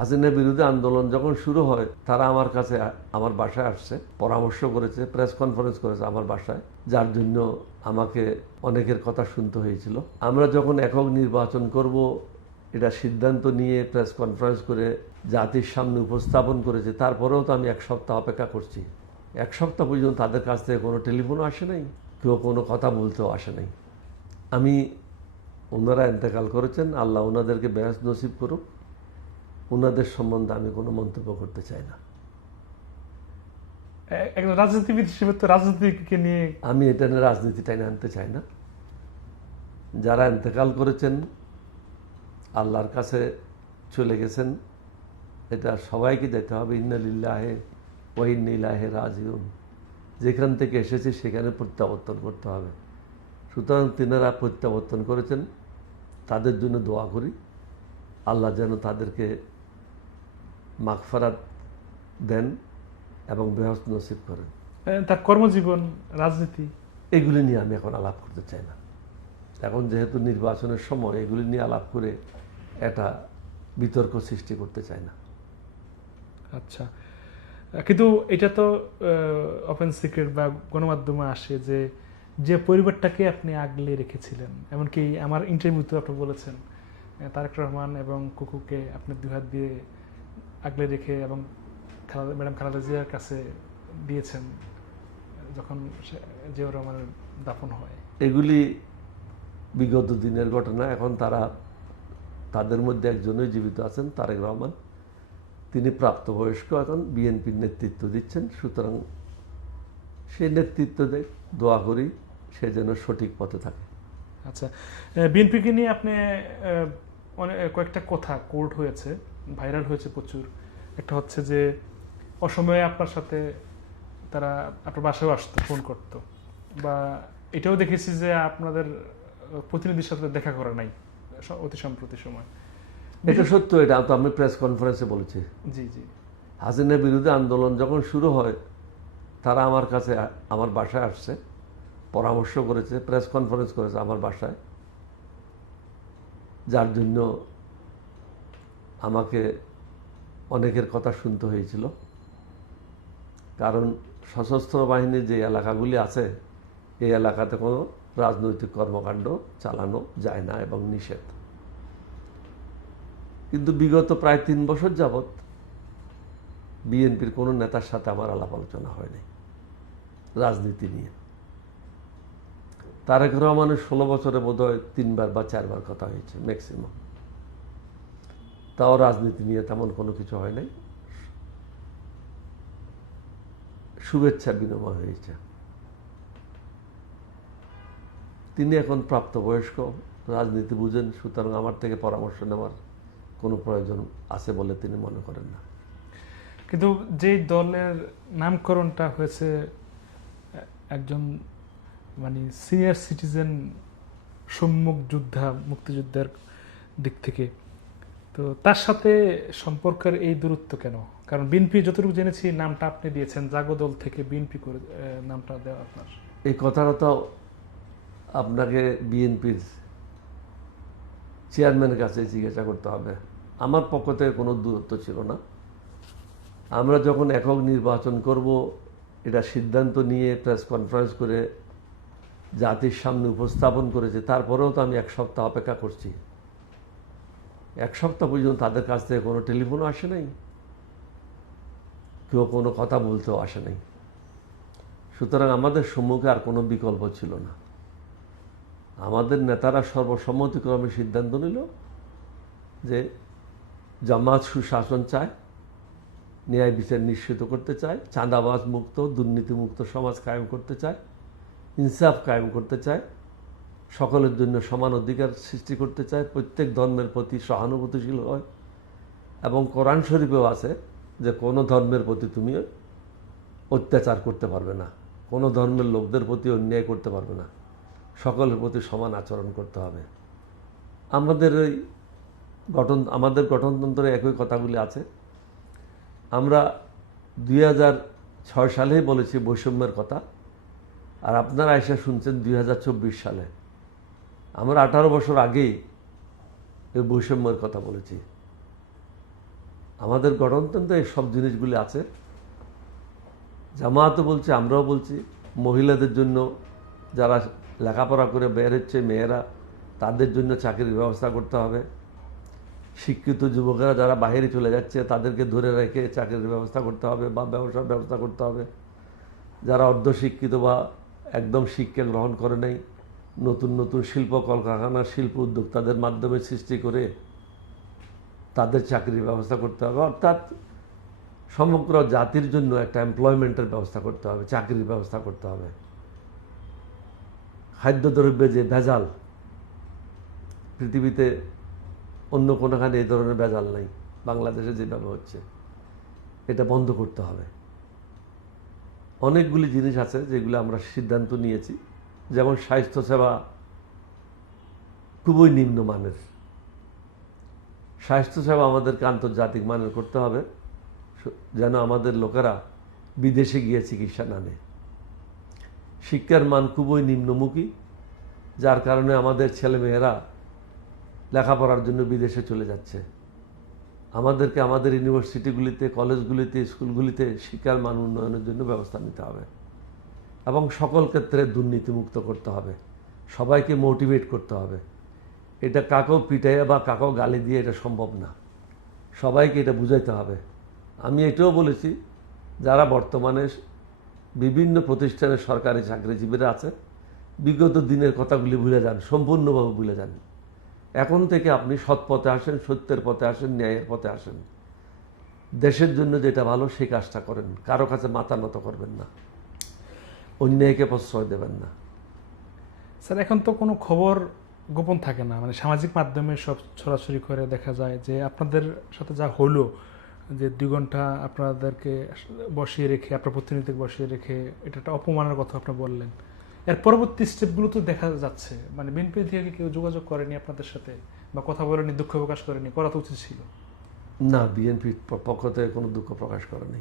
হাসিনের বিরুদ্ধে আন্দোলন যখন শুরু হয়, তারা আমার কাছে, আমার বাসায় আসছে, পরামর্শ করেছে প্রেস কনফারেন্স করেছে আমার বাসায়, যার জন্য আমাকে অনেকের কথা শুনতে হয়েছিল। আমরা যখন একক নির্বাচন করব, এটা সিদ্ধান্ত নিয়ে প্রেস কনফারেন্স করে জাতির সামনে উপস্থাপন করেছে, তারপরেও তো আমি এক সপ্তাহ অপেক্ষা করছি। এক সপ্তাহ পর্যন্ত তাদের কাছ থেকে কোনো টেলিফোনও আসে নাই, কেউ কোনো কথা বলতেও আসে নাই। আমি ওনারা এন্তেকাল করেছেন, আল্লাহ ওনাদেরকে বেহাস নসিব করুক। ওনাদের সম্বন্ধে আমি কোনো মন্তব্য করতে চাই না। একজন রাজনীতিবিদ হিসেবে তো রাজনীতিকে নিয়ে আমি এটা নিয়ে রাজনীতি টাইনে আনতে চাই না। যারা এন্তেকাল করেছেন আল্লাহর কাছে চলে গেছেন এটা সবাইকে যেতে হবে। ইন্নালিল্লাহে ওয়াইন্নিল্লাহে রাজিউন। যেখান থেকে এসেছি সেখানে প্রত্যাবর্তন করতে হবে। সুতরাং তিনারা প্রত্যাবর্তন করেছেন। তাদের জন্য দোয়া করি। আল্লাহ যেন তাদেরকে মাগফারাত দেন এবং বেহস নসিব করেন। তার কর্মজীবন রাজনীতি। এগুলি নিয়ে আমি এখন আলাপ করতে চাই না। এখন যেহেতু নির্বাচনের সময় এগুলি নিয়ে আলাপ করে এটা বিতর্ক সৃষ্টি করতে চাই না। আচ্ছা। কিন্তু এটা তো ওপেন সিক্রেট বা গণমাধ্যমে আসে যে যে পরিবারটাকে আপনি আগলে রেখেছিলেন। এমনকি আমার ইন্টারভিউতে আপনি বলেছেন তারেক রহমান এবং কুকুকে আপনি দুই হাত দিয়ে আগলে রেখে এবং খালেদা ম্যাডাম খালেদা জিয়ার কাছে দিয়েছেন যখন জিয়াউর রহমানের দাফন হয়। এগুলি বিগত দিনের ঘটনা। এখন তারা তাদের মধ্যে একজনই জীবিত আছেন তারেক রহমান। তিনি প্রাপ্তবয়স্ক এখন বিএনপির নেতৃত্ব দিচ্ছেন। সুতরাং সে নেতৃত্ব দেয় দোয়া করি সে যেন সঠিক পথে থাকে। আচ্ছা বিএনপিকে নিয়ে আপনি অনেক কয়েকটা কথা কোর্ট হয়েছে। ভাইরাল হয়েছে প্রচুর। একটা হচ্ছে যে অসময়ে আপনার সাথে তারা আপনার বাসায় আসতো ফোন করতো। বা এটাও দেখেছি যে আপনাদের প্রতিনিধির সাথে দেখা করা নাই অতি সম্প্রতি সময়। এটা সত্য এটা তো আমি প্রেস কনফারেন্সে বলেছি। জি জি। হাসিনের বিরুদ্ধে আন্দোলন যখন শুরু হয় তারা আমার কাছে আমার বাসায় আসছে পরামর্শ করেছে প্রেস কনফারেন্স করেছে আমার বাসায়। যার জন্য আমাকে অনেকের কথা শুনতে হয়েছিল। কারণ সশস্ত্র বাহিনীর যে এলাকাগুলি আছে, এই এলাকাতে কোনো রাজনৈতিক কর্মকাণ্ড চালানো যায় না এবং নিষেধ। কিন্তু বিগত প্রায় তিন বছর যাবৎ বিএনপির কোনো নেতার সাথে আমার আলাপ আলোচনা হয়নি, রাজনীতি নিয়ে। তারেক রহমানের ষোলো বছরে বোধহয় তিনবার বা চারবার কথা হয়েছে ম্যাক্সিমাম তাও রাজনীতি নিয়ে তেমন কোনো কিছু হয় নাই। শুভেচ্ছা বিনিময় হয়েছে। তিনি এখন প্রাপ্তবয়স্ক, রাজনীতি বুঝেন, সুতরাং আমার থেকে পরামর্শ নেওয়ার কোনো প্রয়োজন আছে বলে তিনি মনে করেন না। কিন্তু যে দলের নামকরণটা হয়েছে, একজন মানে সিনিয়র সিটিজেন সম্মুখ যোদ্ধা, মুক্তিযোদ্ধার দিক থেকে তো তার সাথে সম্পর্কের এই দূরত্ব কেন? কারণ বিএনপি যতটুকু জেনেছি, নামটা আপনি দিয়েছেন। জাগো দল থেকে বিএনপি করে নামটা দেওয়া আপনার। এই কথাটা তো আপনাকে বিএনপির চেয়ারম্যানের কাছে জিজ্ঞাসা করতে হবে। আমার পক্ষ থেকে কোনো দূরত্ব ছিল না। আমরা যখন একক নির্বাচন করব, এটা সিদ্ধান্ত নিয়ে প্রেস কনফারেন্স করে জাতির সামনে উপস্থাপন করেছে, তারপরেও তো আমি এক সপ্তাহ অপেক্ষা করছি। এক সপ্তাহ পর্যন্ত তাদের কাছ থেকে কোনো টেলিফোনও আসে নাই। কেউ কোনো কথা বলতেও আসে নাই। সুতরাং আমাদের সম্মুখে আর কোনো বিকল্প ছিল না। আমাদের নেতারা সর্বসম্মতিক্রমে সিদ্ধান্ত নিল যে জামাত সুশাসন চায়, ন্যায় বিচার নিশ্চিত করতে চায়, চাঁদাবাজ মুক্ত, দুর্নীতিমুক্ত সমাজ কায়েম করতে চায়, ইনসাফ কায়েম করতে চায়। সকলের জন্য সমান অধিকার সৃষ্টি করতে চায়, প্রত্যেক ধর্মের প্রতি সহানুভূতিশীল হয়। এবং কোরআন শরীফেও আছে যে কোনো ধর্মের প্রতি তুমি অত্যাচার করতে পারবে না। কোনো ধর্মের লোকদের প্রতি অন্যায় করতে পারবে না। সকলের প্রতি সমান আচরণ করতে হবে। আমাদের ওই গঠন, আমাদের গঠনতন্ত্রে একই কথাগুলি আছে। আমরা দুই হাজার ছয় সালেই বলেছি বৈষম্যের কথা। আর আপনারা এসে শুনছেন দুই হাজার চব্বিশ সালে। আমরা আঠারো বছর আগেই এই বৈষম্যের কথা বলেছি। আমাদের গণতন্ত্রে এই সব জিনিসগুলি আছে। জামায়াতও বলছে, আমরাও বলছি। মহিলাদের জন্য যারা লেখাপড়া করে বের হচ্ছে, মেয়েরা, তাদের জন্য চাকরির ব্যবস্থা করতে হবে। শিক্ষিত যুবকেরা যারা বাইরে চলে যাচ্ছে, তাদেরকে ধরে রেখে চাকরির ব্যবস্থা করতে হবে বা ব্যবসার ব্যবস্থা করতে হবে। যারা অর্ধশিক্ষিত বা একদম শিক্ষা গ্রহণ করে নাই নতুন নতুন শিল্প কলকারখানা, শিল্প উদ্যোক্তাদের মাধ্যমে সৃষ্টি করে তাদের চাকরির ব্যবস্থা করতে হবে। অর্থাৎ সমগ্র জাতির জন্য একটা এমপ্লয়মেন্টের ব্যবস্থা করতে হবে, চাকরির ব্যবস্থা করতে হবে। খাদ্যদ্রব্যে যে ভেজাল, পৃথিবীতে অন্য কোনোখানে এই ধরনের ভেজাল নাই, বাংলাদেশে যেভাবে হচ্ছে, এটা বন্ধ করতে হবে। অনেকগুলি জিনিস আছে যেগুলো আমরা সিদ্ধান্ত নিয়েছি। যেমন স্বাস্থ্যসেবা খুবই নিম্নমানের স্বাস্থ্যসেবা আমাদেরকে আন্তর্জাতিক মানের করতে হবে যেন আমাদের লোকেরা বিদেশে গিয়ে চিকিৎসা না নেয়। শিক্ষার মান খুবই নিম্নমুখী, যার কারণে আমাদের ছেলেমেয়েরা লেখাপড়ার জন্য বিদেশে চলে যাচ্ছে। আমাদেরকে আমাদের ইউনিভার্সিটিগুলিতে, কলেজগুলিতে, স্কুলগুলিতে শিক্ষার মান উন্নয়নের জন্য ব্যবস্থা নিতে হবে। এবং সকল ক্ষেত্রে দুর্নীতিমুক্ত করতে হবে। সবাইকে মোটিভেট করতে হবে। এটা কাকেও পিটাইয়া বা কাকেও গালি দিয়ে এটা সম্ভব না। সবাইকে এটা বুঝাইতে হবে। আমি এটাও বলেছি, যারা বর্তমানে বিভিন্ন প্রতিষ্ঠানের সরকারি চাকরিজীবীরা আছে, বিগত দিনের কথাগুলি ভুলে যান, সম্পূর্ণভাবে ভুলে যান। এখন থেকে আপনি সৎ পথে আসেন, সত্যের পথে আসেন, ন্যায়ের পথে আসেন। দেশের জন্য যেটা ভালো, সেই কাজটা করেন। কারও কাছে মাথা নত করবেন না। অন্যায়কে প্রশ্রয় দেবেন না। স্যার এখন তো কোনো খবর গোপন থাকে না। মানে সামাজিক মাধ্যমে সব ছড়াছড়ি করে দেখা যায় যে আপনাদের সাথে যা হলো যে দুই ঘণ্টা আপনাদেরকে বসিয়ে রেখে আপনার প্রতিনিধিকে বসিয়ে রেখে এটা একটা অপমানের কথা আপনি বললেন। এর পরবর্তী স্টেপগুলো তো দেখা যাচ্ছে। মানে বিএনপি থেকে কেউ যোগাযোগ করেনি আপনাদের সাথে বা কথা বলেনি দুঃখ প্রকাশ করেনি করা তো উচিত ছিল। না বিএনপির পক্ষ থেকে কোনো দুঃখ প্রকাশ করেনি।